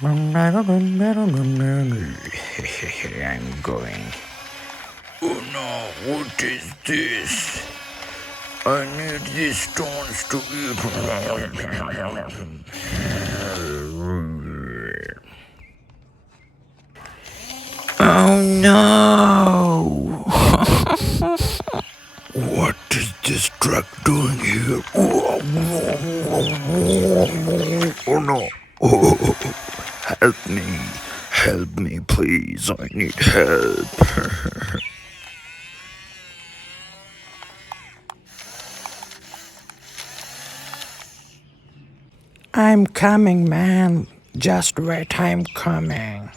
I'm going. Oh no, what is this? I need these stones to eat. Oh no! What is this truck doing here? Oh no! Oh, help me! Help me, please! I need help! I'm coming, man. Just wait, I'm coming.